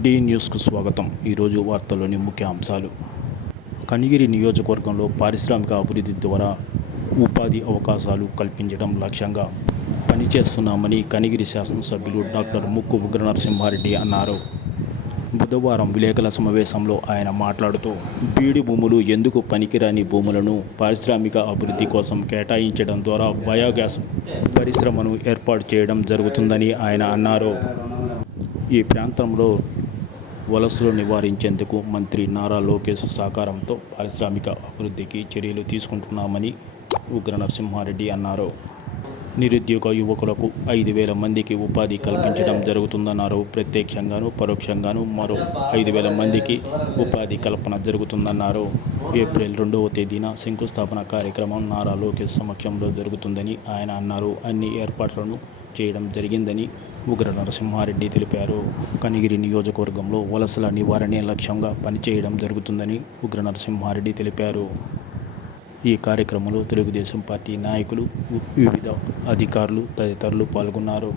D న్యూస్కు స్వాగతం. ఈరోజు వార్తల్లోని ముఖ్య అంశాలు. కనిగిరి నియోజకవర్గంలో పారిశ్రామిక అభివృద్ధి ద్వారా ఉపాధి అవకాశాలు కల్పించడం లక్ష్యంగా పనిచేస్తున్నామని కనిగిరి శాసనసభ్యులు డాక్టర్ ముక్కు ఉగ్రనరసింహారెడ్డి అన్నారు. బుధవారం విలేకరుల సమావేశంలో ఆయన మాట్లాడుతూ, బీడు భూములు ఎందుకు పనికిరాని భూములను పారిశ్రామిక అభివృద్ధి కోసం కేటాయించడం ద్వారా బయోగ్యాస్ పరిశ్రమను ఏర్పాటు చేయడం జరుగుతుందని ఆయన అన్నారు. ఈ ప్రాంతంలో వలసలు నివారించేందుకు మంత్రి నారా లోకేష్ సహకారంతో పారిశ్రామిక అభివృద్ధికి చర్యలు తీసుకుంటున్నామని ఉగ్రనరసింహారెడ్డి అన్నారు. నిరుద్యోగ యువకులకు 5,000 మందికి ఉపాధి కల్పించడం జరుగుతుందన్నారు. ప్రత్యక్షంగాను పరోక్షంగాను మరో 5,000 మందికి ఉపాధి కల్పన జరుగుతుందన్నారు. ఏప్రిల్ 2వ తేదీన శంకుస్థాపన కార్యక్రమం నారా లోకేష్ సమక్షంలో జరుగుతుందని ఆయన అన్నారు. అన్ని ఏర్పాట్లను చేయడం జరిగిందని ఉగ్రనరసింహారెడ్డి తెలిపారు. కనిగిరి నియోజకవర్గంలో వలసల నివారణే లక్ష్యంగా పనిచేయడం జరుగుతుందని ఉగ్రనరసింహారెడ్డి తెలిపారు. ఈ కార్యక్రమంలో తెలుగుదేశం పార్టీ నాయకులు, వివిధ అధికారులు తదితరులు పాల్గొన్నారు.